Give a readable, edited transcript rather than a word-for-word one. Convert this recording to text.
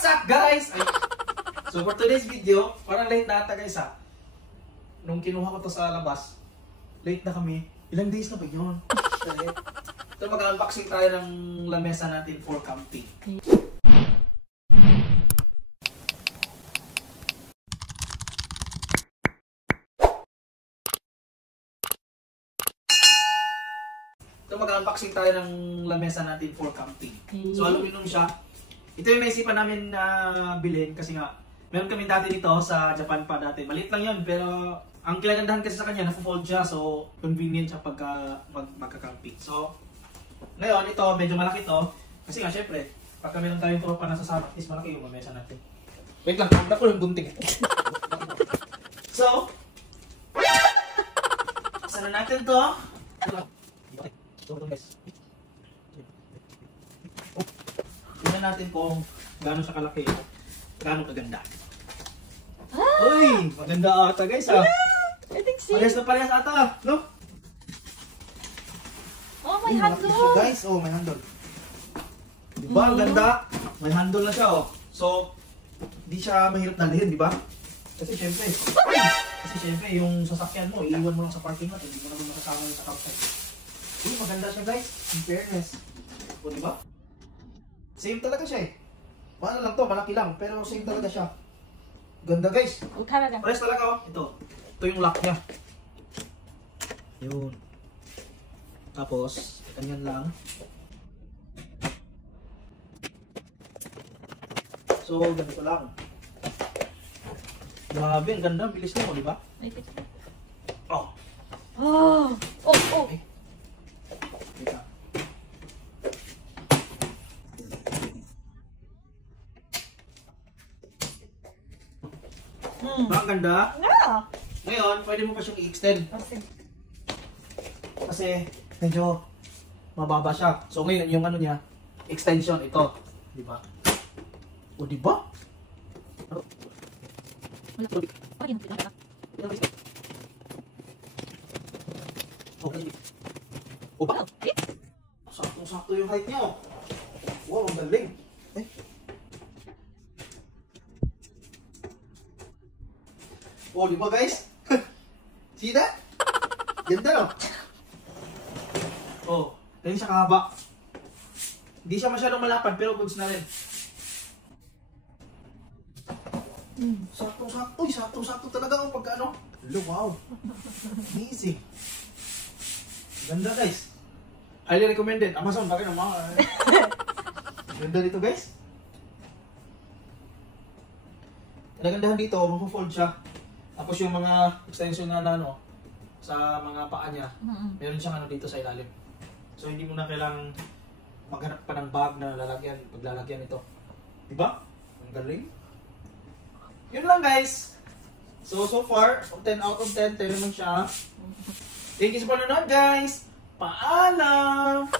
What's up guys? So for today's video, parang late na ata guys ha. Nung kinuha ko to sa labas, late na kami. Ilang days na ba yun? Ito mag-unboxing tayo ng lamesa natin for camping. Ito mag-unboxing tayo ng lamesa natin for camping. So aluminum siya. Ito yung naisipan namin na bilhin kasi nga meron kami dati dito sa Japan pa dati. Maliit lang yun pero ang kinagandahan kasi sa kanya na-fold siya so convenient siya pagka magka-camping. So ngayon ito medyo malaki to kasi nga syempre pagka meron tayong tropa na sasama is malaki yung lamesa natin. Wait lang, handa ko yung gunting. So sana natin to. Tingnan natin kung gaano siya kalaki, gaano kaganda. Uy, maganda ata guys ha. I think so. Parehas na parehas ata, no? Oh, may handle. Guys, oh, may handle. Diba, ang ganda? May handle na siya, oh. So, di siya mahirap dalhin, di ba? Kasi syempre, yung sasakyan mo, iiwan mo lang sa parking lot, hindi mo naman makasama yung sa campsite. Uy, maganda siya guys, in fairness. O, di ba? Same talaga siya eh. Ano lang to, malaki lang, pero same talaga siya. Ganda guys. Parehas talaga, oh. Ito yung lock niya. Yun. Tapos, ganyan lang. So, ganito lang. Grabe, ang ganda. Bilis na mo, di ba? Oh. Oh. Oh, oh. Okay. Kita. Ang ganda. Yeah. Ngayon, pwede mo pa siyang i-extend. Kasi medyo mababa siya. So ngayon, yung ano niya, extension ito. Di ba? O di ba? O ba? Sakto-sakto yung height niya. Wow, ang galing. Oh, di ba guys? See that? Ganda no? Oh, ganyan siya kahaba. Hindi siya masyadong malapad pero goods na rin. Sakto-sakto. Uy, sakto-sakto talaga ang pagkaano. Hello, wow. Amazing. Ganda guys. Highly recommended. Amazon, bakit naman? Ganda dito guys. Nagandahan dito, mag-fold siya. Tapos yung mga extension na ano, sa mga paa niya, meron siyang ano dito sa ilalim. So hindi mo na kailangang maghanap pa ng bag na paglalagyan ito. Diba? Ang galing. Yun lang guys. So far, 10 out of 10, 10 naman siya. Thank you sa panonood guys. Paalam!